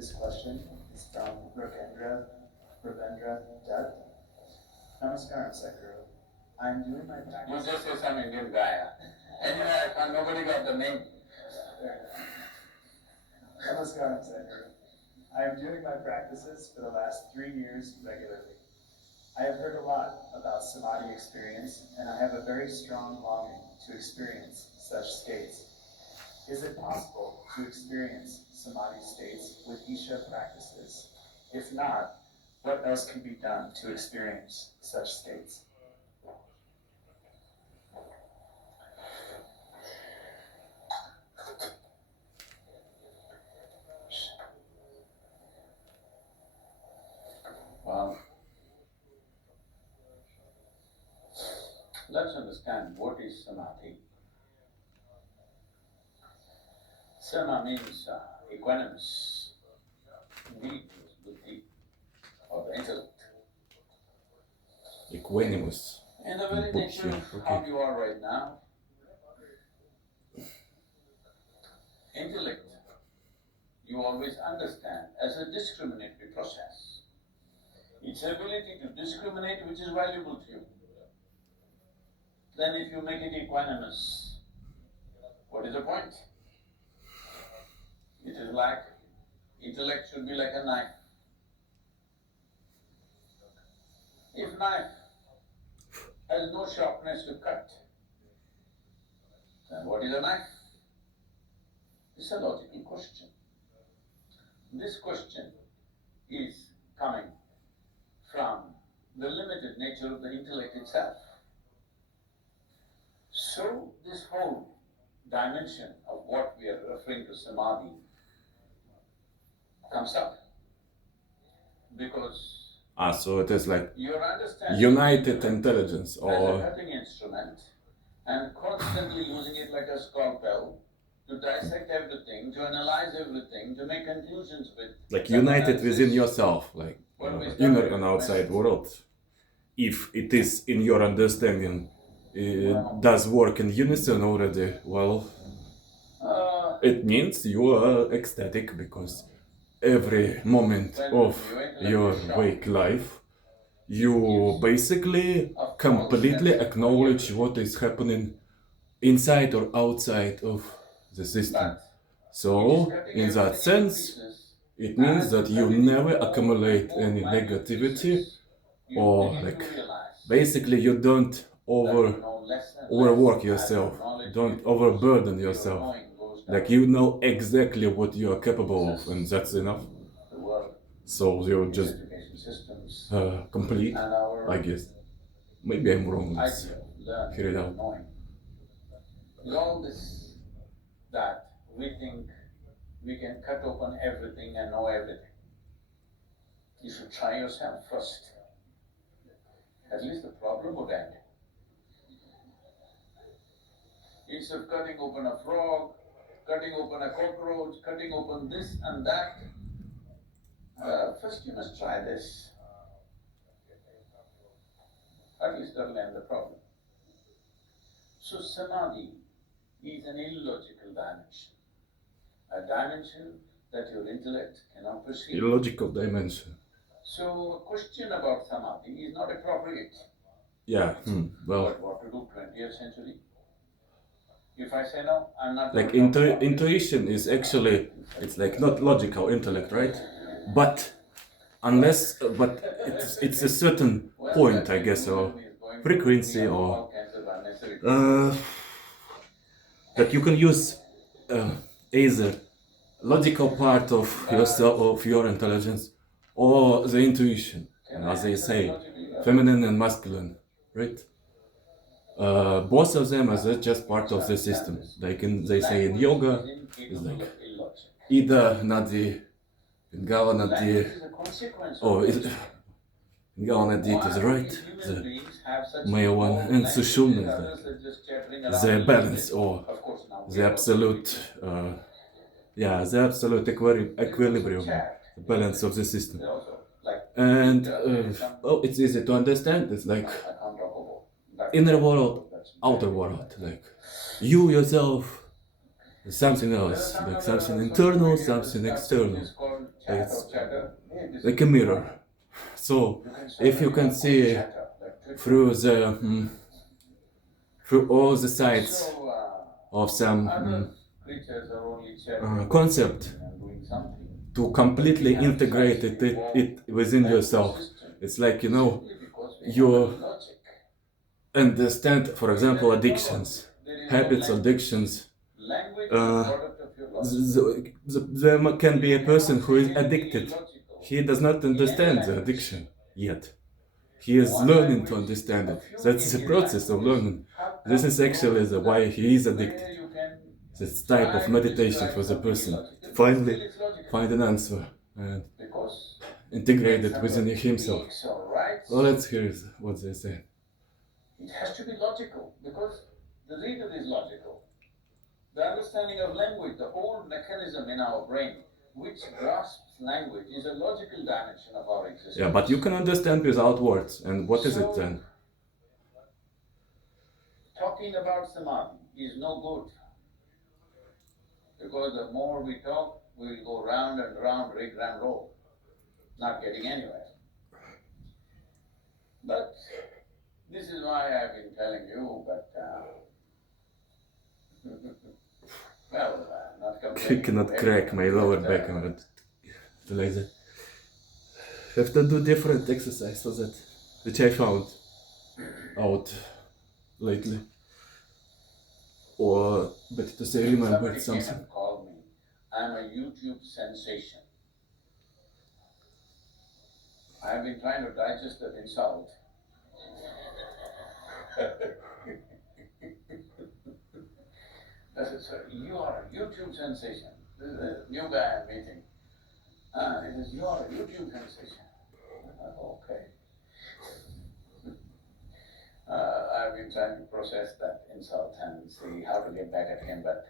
This question is from Ravendra Dutt. Namaskaram, Sadhguru. I'm doing my You practice. just say some Indian guy. Anyway, nobody got the name. Namaskaram, Sadhguru. I am doing my practices for the last 3 years regularly. I have heard a lot about samadhi experience, and I have a very strong longing to experience such states. Is it possible to experience samadhi states with Isha practices? If not, what else can be done to experience such states? Well, let's understand what is samadhi. Sama means equanimous, indeed, buddhi, or the intellect. Equanimous. In the very nature of how you are right now, intellect, you always understand as a discriminatory process. Its ability to discriminate which is valuable to you. Then if you make it equanimous, what is the point? It is like, intellect should be like a knife. If knife has no sharpness to cut, then what is a knife? It's a logical question. This question is coming from the limited nature of the intellect itself. So this whole dimension of what we are referring to samadhi comes up because So it is like your understanding united intelligence, as a or cutting instrument and constantly using it like a scalpel to dissect everything, to analyze everything, to make conclusions with. like that united analysis. within yourself, like inner and outside world. If it is in your understanding, it does work in unison already, well, it means you are ecstatic because every moment of your wake life, you basically completely acknowledge what is happening inside or outside of the system. So, in that sense, it means that you never accumulate any negativity, or like basically you don't overwork yourself, don't overburden yourself. Like you know exactly what you are capable of, and that's enough. So you're just complete, I guess. Maybe I'm wrong. Let's hear it out. With all this, that we think we can cut open everything and know everything. You should try yourself first. At least the problem would end. Instead of cutting open a frog, cutting open a cockroach, cutting open this and that, first you must try this. At least that'll end the problem. So samadhi is an illogical dimension. A dimension that your intellect cannot perceive. Illogical dimension. So a question about samadhi is not appropriate. Yeah, well. But what to do 20th century? If I say no, I'm not. Like intuition is actually, it's like not logical intellect, right? But unless, but it's a certain point, I guess, or frequency, or that you can use either logical part of yourself, of your intelligence, or the intuition, as they say, feminine and masculine, right? Both of them are just part of the system. They say in yoga, it's like Ida Nadi, Pingala Nadi, or Pingala Nadi to the right, the male one, and Sushumna is like the balance, or the absolute, the absolute equilibrium, the balance of the system. And it's easy to understand. It's like inner world, outer world, like you yourself, something else, like something internal, something external. It's chatter. Hey, this like is a mirror. So you can if you can see chatter, like Twitter. through all the sides So, of some other creatures are only concept and doing something. to completely integrate it within yourself. It's like, you know, you understand, for example, addictions, habits, addictions. There can be a person who is addicted. He does not understand the addiction yet. He is learning to understand it. That's the process of learning. This is actually the why he is addicted. This type of meditation for the person to finally find an answer and integrate it within himself. Well, let's hear what they say. It has to be logical because the reader is logical. The understanding of language, the whole mechanism in our brain which grasps language is a logical dimension of our existence. Yeah, but you can understand without words. And what is it then? Talking about samadhi is no good. Because the more we talk, we will go round and round, rig and roll, not getting anywhere. But this is why I've been telling you, but well, not complaining. I cannot crack my lower back on it. Like that. Have to do different exercise for that, which I found out lately. Or better to say, remembered something. Somebody came and called me. I'm a YouTube sensation. I've been trying to digest that insult. I said, sir, you are a YouTube sensation. This is a new guy I'm meeting. He says, you are a YouTube sensation. I thought, okay. I've been trying to process that insult and see how to get back at him, but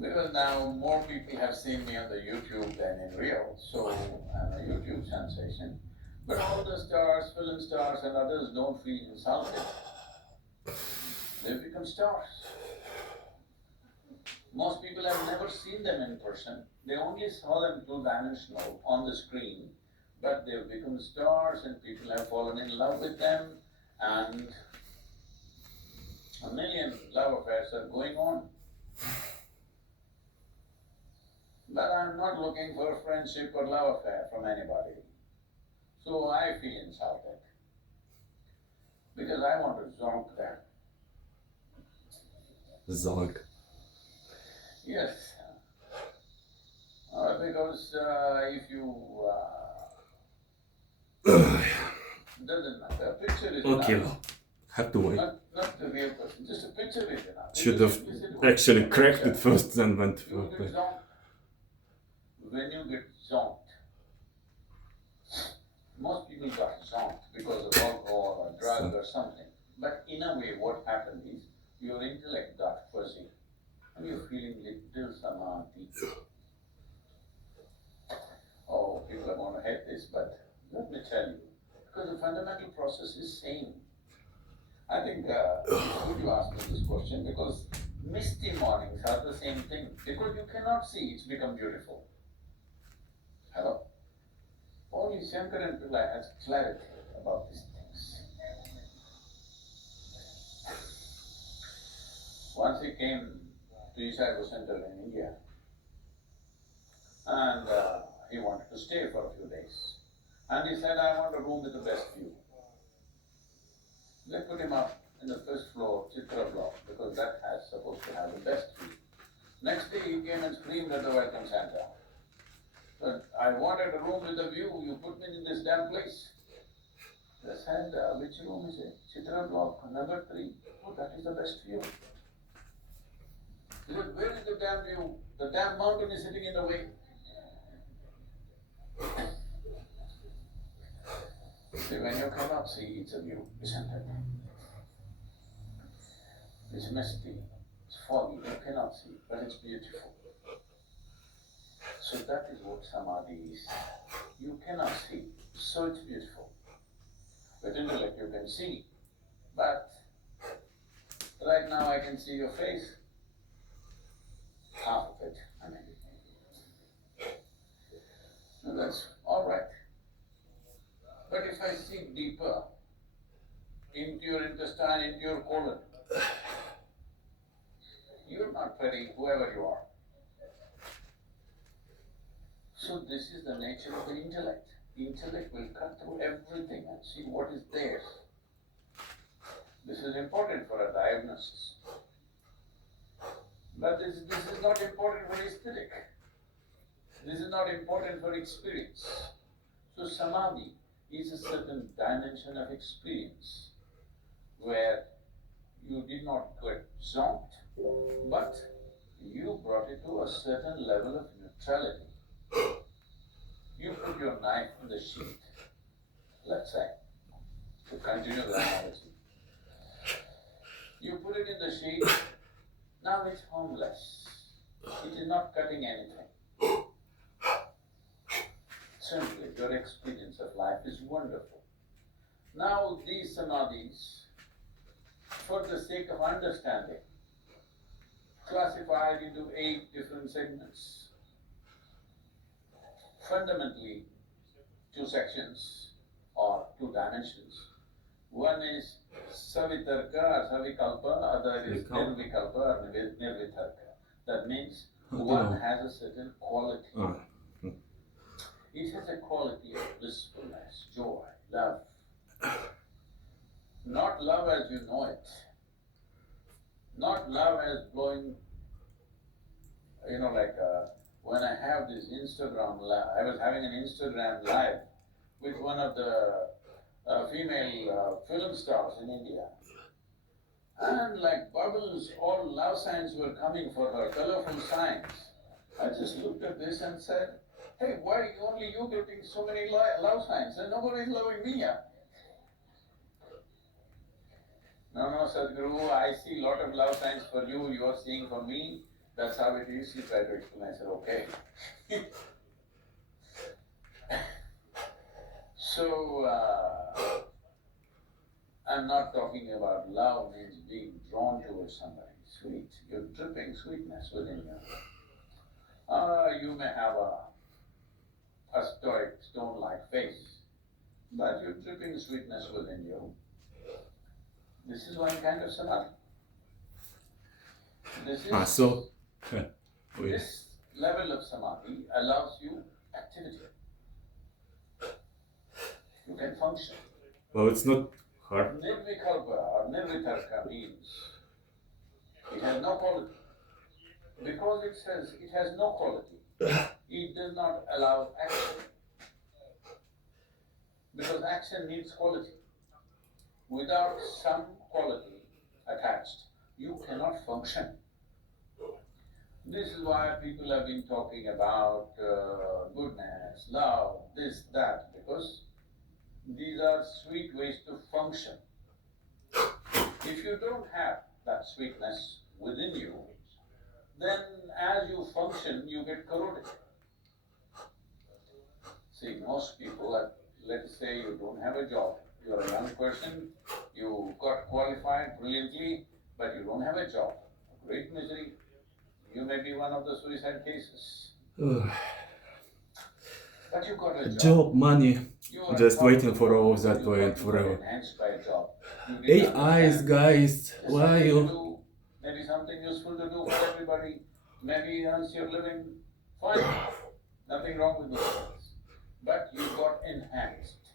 because now more people have seen me on the YouTube than in real, so I'm a YouTube sensation. But all the stars, film stars and others don't feel insulted. They become stars. Most people have never seen them in person. They only saw them two-dimensional on the screen, but they've become stars and people have fallen in love with them, and a million love affairs are going on. But I'm not looking for a friendship or love affair from anybody. So I feel insulted. Because I want to zonk them. Zonk. Yes. Because if you... doesn't matter. A picture is Okay, enough. have to wait. Not the real person. Just a picture is enough. Should have actually cracked it first, then went You for will get play. zonked. When you get zonked, most people got zonked because of alcohol or drug or something. But in a way, what happened is your intellect got fuzzy and you're feeling little samadhi. Oh, people are going to hate this, but let me tell you, because the fundamental process is same. I think it's good you asked me this question because misty mornings are the same thing. Because you cannot see, it's become beautiful. Hello? Only Shankaran Pillai has clarity about these things. Once he came to Ishago Center in India, and he wanted to stay for a few days. And he said, I want a room with the best view. They put him up in the first floor, Chitra block, because that has supposed to have the best view. Next day he came and screamed at the welcome center. But I wanted a room with a view, you put me in this damn place. They said, which room is it? Chitra block, number 3. Oh, that is the best view. He said, where is the damn view? The damn mountain is sitting in the way. See, when you cannot see, it's a view, isn't it? It's misty, it's foggy, you cannot see, but it's beautiful. So that is what samadhi is. You cannot see, so it's beautiful. With intellect you can see, but right now I can see your face. Half of it, not pretty, whoever you are. So this is the nature of the intellect. Intellect will cut through everything and see what is there. This is important for a diagnosis. But this is not important for aesthetic. This is not important for experience. So samadhi is a certain dimension of experience where you did not get zonked, but you brought it to a certain level of neutrality. You put your knife in the sheath, let's say, to continue the analogy. You put it in the sheath, now it's harmless. It is not cutting anything. Simply, your experience of life is wonderful. Now these samadhis, for the sake of understanding, classified into 8 different segments. Fundamentally, 2 sections or 2 dimensions. One is savitarka or savikalpa, other is nirvikalpa or nirvitarka. That means one has a certain quality. It has a quality of blissfulness, joy, love. Not love as you know it. Not love as blowing, when I have this Instagram live, I was having an Instagram live with one of the female film stars in India. And like bubbles, all love signs were coming for her, colorful signs. I just looked at this and said, hey, why only you getting so many love signs and nobody is loving me yet? No, Sadhguru, I see a lot of love signs for you, you are seeing for me. That's how it is. He tried to explain. I said, okay. So, I'm not talking about love means being drawn towards somebody sweet. You're dripping sweetness within you. You may have a stoic, stone-like face, but you're dripping sweetness within you. This is one kind of samadhi. This level of samadhi allows you activity. You can function. Well, it's not hard. Nirvikalpa or nirvitarka means it has no quality. Because it says it has no quality, it does not allow action. Because action needs quality. Without some quality attached, you cannot function. This is why people have been talking about goodness, love, this, that, because these are sweet ways to function. If you don't have that sweetness within you, then as you function, you get corroded. See, most people, let's say you don't have a job, you're a young person, you got qualified brilliantly, but you don't have a job. Great misery. You may be one of the suicide cases. But you got a job, money, just waiting for all of that to end forever. AIs, guys, why you? Maybe something useful to do for everybody. Maybe earns your living. Fine. Nothing wrong with those things. But you got enhanced.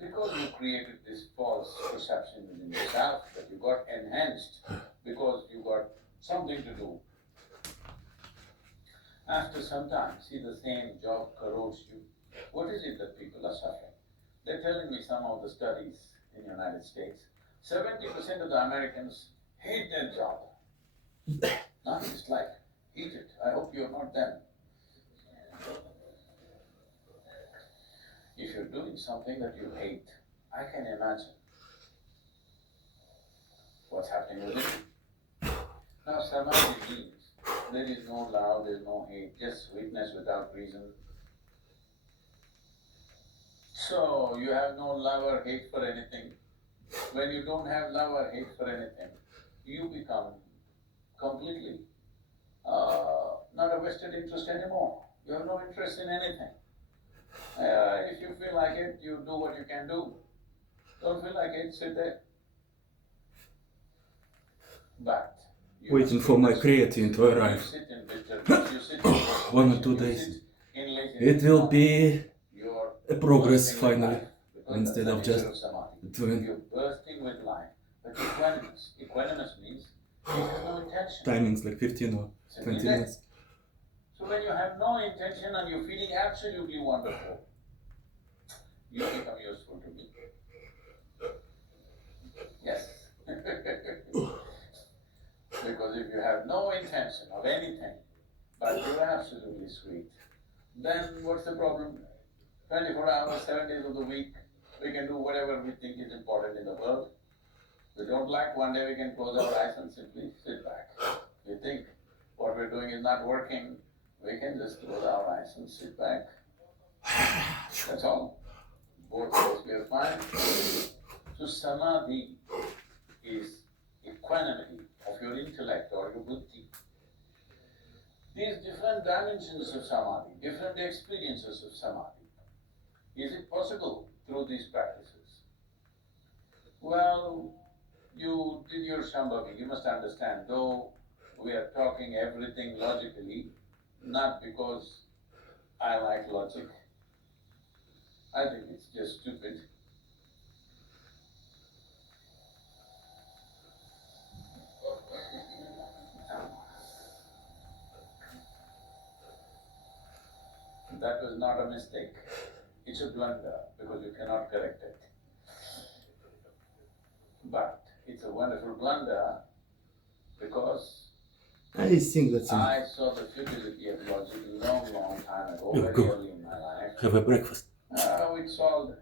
Because you created this false perception within yourself that you got enhanced because you got something to do. After some time, see the same job corrodes you. What is it that people are suffering? They're telling me some of the studies in the United States. 70% of the Americans hate their job. Not just like, hate it. I hope you're not them. If you're doing something that you hate, I can imagine what's happening with it. Now, samadhi means there is no love, there is no hate, just sweetness without reason. So, you have no love or hate for anything. When you don't have love or hate for anything, you become completely not a vested interest anymore. You have no interest in anything. If you feel like it, you do what you can do. Don't feel like it, sit there. But waiting for my creatine to arrive. You sit in bitterness, you sit in 1 or 2 you days. sit in laziness. It will be You're a progress bursting with finally, life, because instead that's of the just nature of samadhi. doing You're bursting with life, but equanimous. Equanimous means it has no intention. timings like 15 or 20 minutes. So when you have no intention and you're feeling absolutely wonderful, you become useful to me. Yes. Because if you have no intention of anything, but you're absolutely sweet, then what's the problem? 24 hours, 7 days of the week, we can do whatever we think is important in the world. We don't like, one day we can close our eyes and simply sit back. We think what we're doing is not working, we can just close our eyes and sit back. That's all. Both ways we are fine. So samadhi is equanimity of your intellect or your buddhi. These different dimensions of samadhi, different experiences of samadhi. Is it possible through these practices? Well, you did your Shambhavi, you must understand, though we are talking everything logically, not because I like logic. I think it's just stupid. That was not a mistake. It's a blunder because you cannot correct it. But it's a wonderful blunder because I think that's enough. I saw the futility of logic long time ago, You very go. early in my life. Have a breakfast. We solved